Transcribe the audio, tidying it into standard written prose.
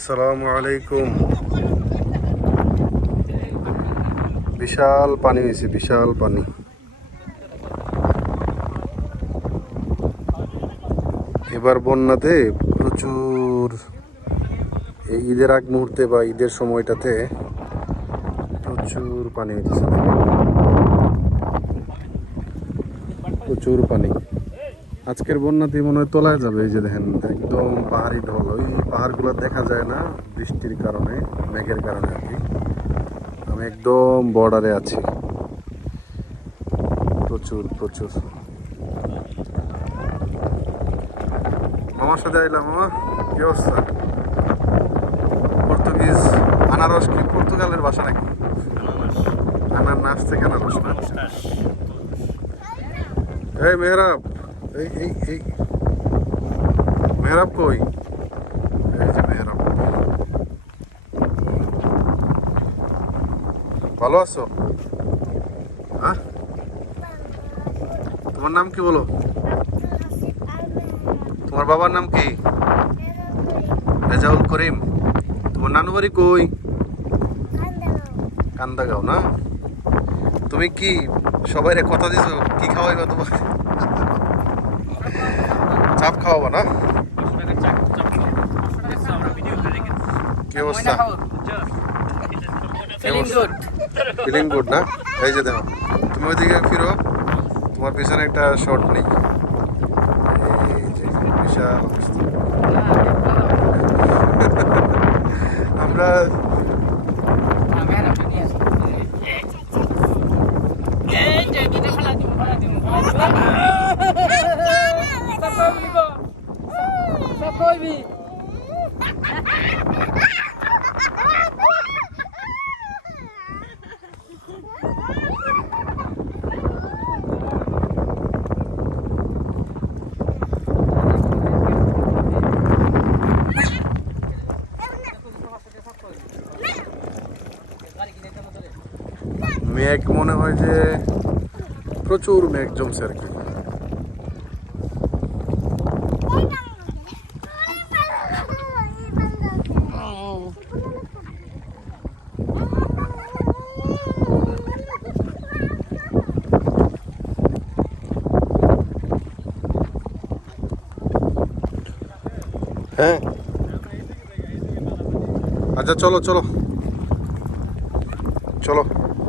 আসসালামু আলাইকুম। বিশাল পানি হয়েছে, বিশাল পানি। এবার বন্যাতে প্রচুর, এই ঈদের আগ মুহূর্তে বা ঈদের সময়টাতে প্রচুর পানি হয়েছে, প্রচুর পানি। আজকের বন্যাতে মনে হয় তলায় যাবে। এই যে দেখেন, একদম পাহাড়ি ঢল। ওই পাহাড়গুলো দেখা যায় না বৃষ্টির কারণে, মেঘের কারণে আর কি। আমি একদম বর্ডারে আছি। প্রচুর প্রচুর। মামার সাথে আইলাম। মামা, কি অবস্থা? পর্তুগিজ আনারস কি পর্তুগালের ভাষা নাকি? আনারস থেকে আনারস না? এই মেহরাব, এই এই এই মেহরাব কই? এই যে মেহরাব। ভালো আছো? হ্যাঁ, তোমার নাম কি বলো? তোমার বাবার নাম কি? রেজাউল করিম। তোমার নানু বাড়ি কই? কান্দাগাঁও না? তুমি কি সবাই কথা দিছো কি খাওয়াইবা? তোমার চাপ খাওয়াবা না? কি অবস্থা? ফিলিং গুড না? এই যে দেখো, তুমি ওইদিকে ফিরো, তোমার পিছনে একটা শর্ট নেই। এই যে বিশাল অবস্থা। আমরা মেঘ মনে হয় যে প্রচুর মেঘ জমছে আর কি। হ্যাঁ, আচ্ছা চলো চলো চলো।